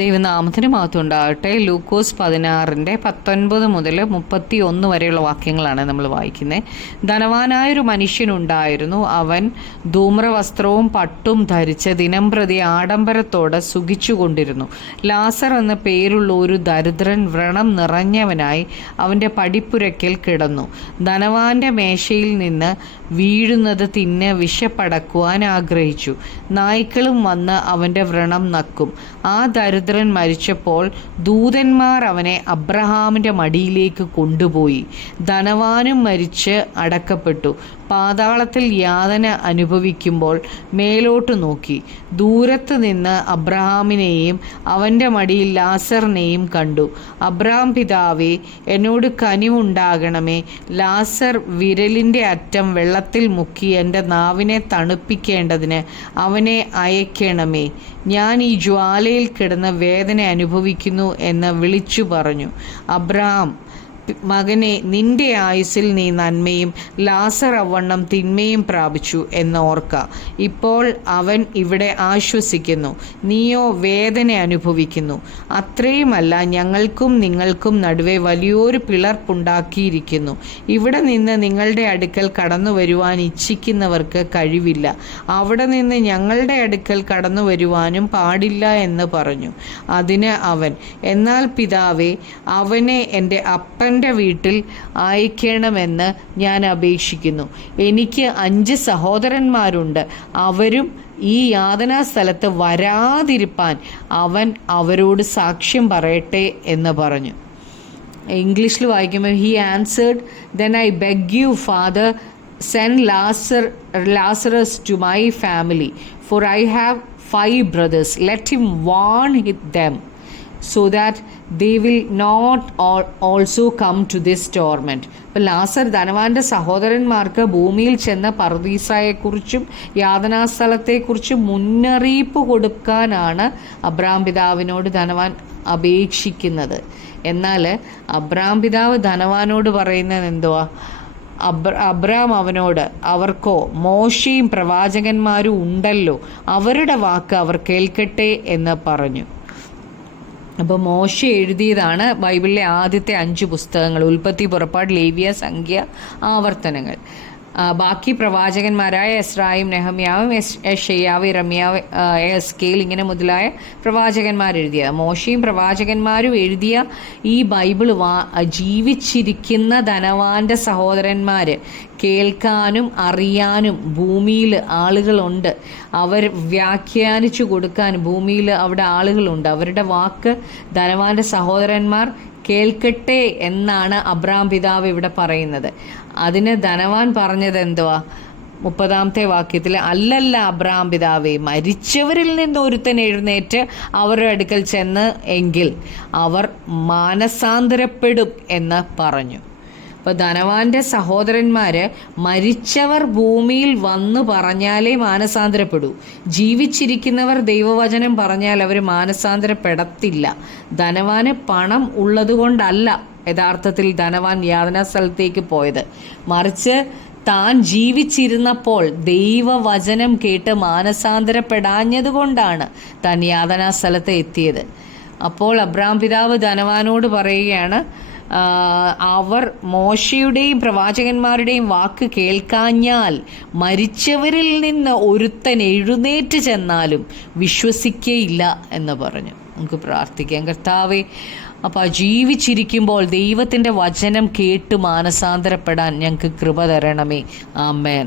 ദൈവനാമത്തിന് മഹത്വം ഉണ്ടാകട്ടെ. ലൂക്കോസ് 16:19 മുതൽ 31 വരെയുള്ള വാക്യങ്ങളാണ് നമ്മൾ വായിക്കുന്നത്. ധനവാനായൊരു മനുഷ്യനുണ്ടായിരുന്നു. അവൻ ധൂമ്രവസ്ത്രവും പട്ടും ധരിച്ച് ദിനംപ്രതി ആഡംബരത്തോടെ സുഖിച്ചുകൊണ്ടിരുന്നു. ലാസർ എന്ന പേരുള്ള ഒരു ദരിദ്രൻ വ്രണം നിറഞ്ഞവനായി അവൻ്റെ പടിപ്പുരയ്ക്കൽ കിടന്നു. ധനവാന്റെ മേശയിൽ നിന്ന് വീഴുന്നത് തിന്ന് വിശപ്പടക്കുവാൻ ആഗ്രഹിച്ചു. നായ്ക്കളും വന്ന് അവൻ്റെ വ്രണം നക്കും. ആ ദരിദ്രൻ മരിച്ചപ്പോൾ ദൂതന്മാർ അവനെ അബ്രഹാമിൻ്റെ മടിയിലേക്ക് കൊണ്ടുപോയി. ധനവാനും മരിച്ച് അടക്കപ്പെട്ടു. പാതാളത്തിൽ യാതന അനുഭവിക്കുമ്പോൾ മേലോട്ട് നോക്കി. ദൂരത്ത് നിന്ന് അബ്രഹാമിനെയും അവൻ്റെ മടിയിൽ ലാസറിനെയും കണ്ടു. അബ്രഹാം പിതാവേ, എന്നോട് കനിവുണ്ടാകണമേ. ലാസർ വിരലിൻ്റെ അറ്റം വെള്ളത്തിൽ മുക്കി എൻ്റെ നാവിനെ തണുപ്പിക്കേണ്ടതിന് അവനെ അയക്കണമേ. ഞാൻ ഈ ജ്വാലയിൽ കിടന്ന് വേദന അനുഭവിക്കുന്നു എന്ന് വിളിച്ചു പറഞ്ഞു. അബ്രഹാം, മകനെ, നിന്റെ ആയുസ്സിൽ നീ നന്മയും ലാസർ അവണ്ണം തിന്മയും പ്രാപിച്ചു എന്ന് ഓർക്ക. ഇപ്പോൾ അവൻ ഇവിടെ ആശ്വസിക്കുന്നു, നീയോ വേദന അനുഭവിക്കുന്നു. അത്രയുമല്ല, ഞങ്ങൾക്കും നിങ്ങൾക്കും നടുവെ വലിയൊരു പിളർപ്പുണ്ടാക്കിയിരിക്കുന്നു. ഇവിടെ നിന്ന് നിങ്ങളുടെ അടുക്കൽ കടന്നു വരുവാൻ ഇച്ഛിക്കുന്നവർക്ക് കഴിവില്ല, അവിടെ നിന്ന് ഞങ്ങളുടെ അടുക്കൽ കടന്നു വരുവാനും പാടില്ല എന്ന് പറഞ്ഞു. അതിന് അവൻ, എന്നാൽ പിതാവേ, അവനെ എൻ്റെ അപ്പൻ വീട്ടിൽ അയക്കണമെന്ന് ഞാൻ അപേക്ഷിക്കുന്നു. എനിക്ക് 5 സഹോദരന്മാരുണ്ട്. അവരും ഈ യാതനാ സ്ഥലത്ത് വരാതിരിപ്പാൻ അവൻ അവരോട് സാക്ഷ്യം പറയട്ടെ എന്ന് പറഞ്ഞു. ഇംഗ്ലീഷിൽ വായിക്കുമ്പോൾ, he answered, then I beg you father, send Lazarus to my family, for I have 5 brothers. Let him warn them, so that they will not also come to this torment. അപ്പോൾ ലാസർ ധനവാന്റെ സഹോദരന്മാർക്ക് ഭൂമിയിൽ ചെന്ന പർദീസായെക്കുറിച്ചും യാതനാസ്ഥലത്തെക്കുറിച്ചും മുന്നറിയിപ്പ് കൊടുക്കാനാണ് അബ്രഹാം പിതാവിനോട് ധനവാൻ അപേക്ഷിക്കുന്നത്. എന്നാൽ Abraham പിതാവ് ധനവാനോട് പറയുന്നത് എന്തുവാ? അബ്രഹാം അവനോട്, അവർക്കോ മോശയും പ്രവാചകന്മാരും ഉണ്ടല്ലോ, അവരുടെ വാക്ക് അവർ കേൾക്കട്ടെ എന്ന് പറഞ്ഞു. അപ്പോൾ മോശ എഴുതിയതാണ് ബൈബിളിലെ ആദ്യത്തെ 5 പുസ്തകങ്ങൾ: ഉൽപ്പത്തി, പുറപ്പാട്, ലേവ്യ, സംഖ്യ, ആവർത്തനങ്ങൾ. ബാക്കി പ്രവാചകന്മാരായ എസ്രായും നെഹമ്യാവും യെശയ്യാവ്, ഇരമ്യാവ്, എസ്കേൽ ഇങ്ങനെ മുതലായ പ്രവാചകന്മാരെഴുതിയ, മോശയും പ്രവാചകന്മാരും എഴുതിയ ഈ ബൈബിൾ ജീവിച്ചിരിക്കുന്ന ധനവാന്റെ സഹോദരന്മാർ കേൾക്കാനും അറിയാനും ഭൂമിയിൽ ആളുകളുണ്ട്. അവർ വ്യാഖ്യാനിച്ചു കൊടുക്കാൻ ഭൂമിയിൽ അവിടെ ആളുകളുണ്ട്. അവരുടെ വാക്ക് ധനവാന്റെ സഹോദരന്മാർ കേൾക്കട്ടെ എന്നാണ് അബ്രഹാം പിതാവ് ഇവിടെ പറയുന്നത്. അതിന് ധനവാൻ പറഞ്ഞത് എന്തുവാ? 30ാമത്തെ വാക്യത്തിൽ, അല്ലല്ല അബ്രഹാം പിതാവേ, മരിച്ചവരിൽ നിന്ന് ഒരുത്തൻ എഴുന്നേറ്റ് അവരുടെ അടുക്കൽ ചെന്ന് എങ്കിൽ അവർ മാനസാന്തരപ്പെടും എന്ന് പറഞ്ഞു. അപ്പോൾ ധനവാന്റെ സഹോദരന്മാർ മരിച്ചവർ ഭൂമിയിൽ വന്നു പറഞ്ഞാലേ മാനസാന്തരപ്പെടൂ. ജീവിച്ചിരിക്കുന്നവർ ദൈവവചനം പറഞ്ഞാൽ അവർ മാനസാന്തരപ്പെടത്തില്ല. ധനവാന് പണം ഉള്ളതുകൊണ്ടല്ല യഥാർത്ഥത്തിൽ ധനവാൻ യാതനാ സ്ഥലത്തേക്ക് പോയത്, മറിച്ച് താൻ ജീവിച്ചിരുന്നപ്പോൾ ദൈവവചനം കേട്ട് മാനസാന്തരപ്പെടാഞ്ഞതുകൊണ്ടാണ് താൻ യാതനാ സ്ഥലത്ത് എത്തിയത്. അപ്പോൾ അബ്രഹാം പിതാവ് ധനവാനോട് പറയുകയാണ്, അവർ മോശയുടെയും പ്രവാചകന്മാരുടെയും വാക്ക് കേൾക്കാഞ്ഞാൽ മരിച്ചവരിൽ നിന്ന് ഒരുത്തൻ എഴുന്നേറ്റ് ചെന്നാലും വിശ്വസിക്കുകയില്ല എന്ന് പറഞ്ഞു. നമുക്ക് പ്രാർത്ഥിക്കാം. കർത്താവേ, അപ്പോൾ ജീവിച്ചിരിക്കുമ്പോൾ ദൈവത്തിൻ്റെ വചനം കേട്ട് മാനസാന്തരപ്പെടാൻ ഞങ്ങൾക്ക് കൃപ തരണമേ. ആമേൻ.